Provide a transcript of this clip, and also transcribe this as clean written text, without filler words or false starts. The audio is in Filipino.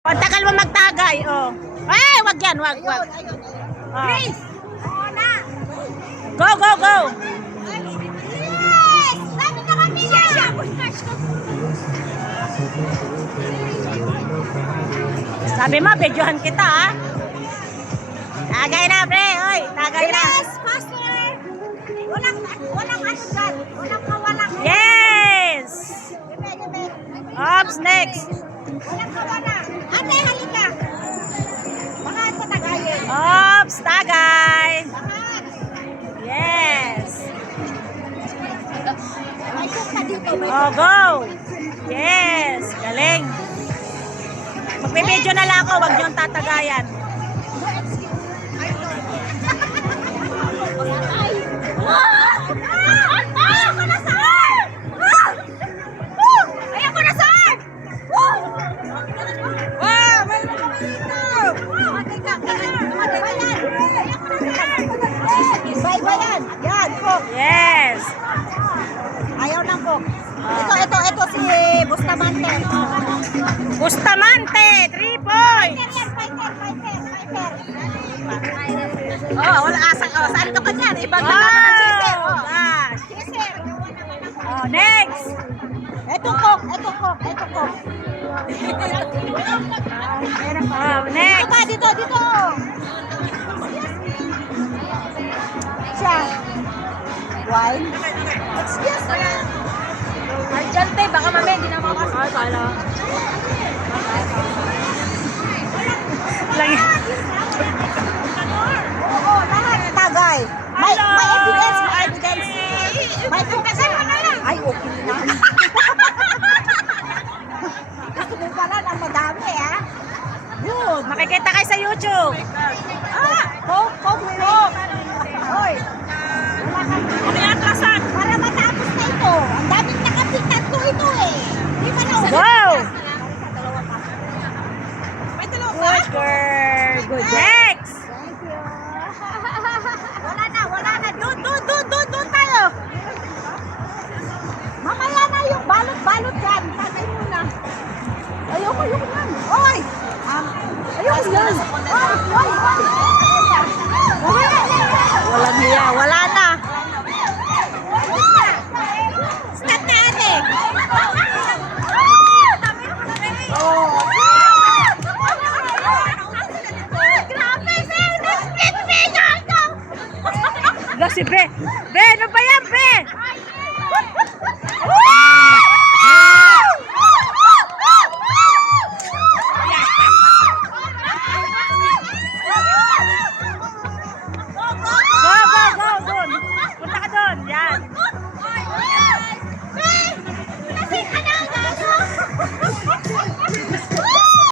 Ang tagal mo magtagay, oh. Ay, wag yan, wag. Grace! Oo na! Go, go, go! Yes! Dami na kami na! Sabi mo, videohan kita, ha? Tagay na, pre, oy. Tagay na. Yes! Faster! Walang ano dyan. Walang kawalang. Yes! Gabi. Ops, next. Walang kawalang. Ate, halika! Baka ito tagayin. Ops, tagay. Baka. Yes. May cook na dito. Oh, go. Yes, galing. Magbibideo na lang ako, wag niyong tatagayan. Ayoko na saan! Ayoko na saan! Wow! May mga dito! Baybayan! Yan, cook! Yes. Ayaw ng cook. Ito si Bustamante. Bustamante, 3 points. Fighter. Oh, wala asang. Oh, saan ka pa niyan? Ibang Wow! cheeser. Oh, gosh. Chaser. Oh, next. Ito cook. Oh, next. Dito. Siya. Wine. Excuse me. Argente, baka mamaya hindi na makakasal. Ay, kala. Lang. Oo, lahat tagay. May evidence. May cook. Ay, okay na. Gusto mo pala ng madami, ha? Good. Makikita kayo sa YouTube. Cook. Hoy. Ano yung atrasan? Para matapos na ito. Ang daming nakapitan ko ito eh. Di ba na? Wow! May dalawa pa? Good girl. Good. Next. Thank you. Wala na. Doon tayo. Mamaya na yung balot dyan. Tatay muna. Ayoko yan. Oy! Ayoko yan. Oy!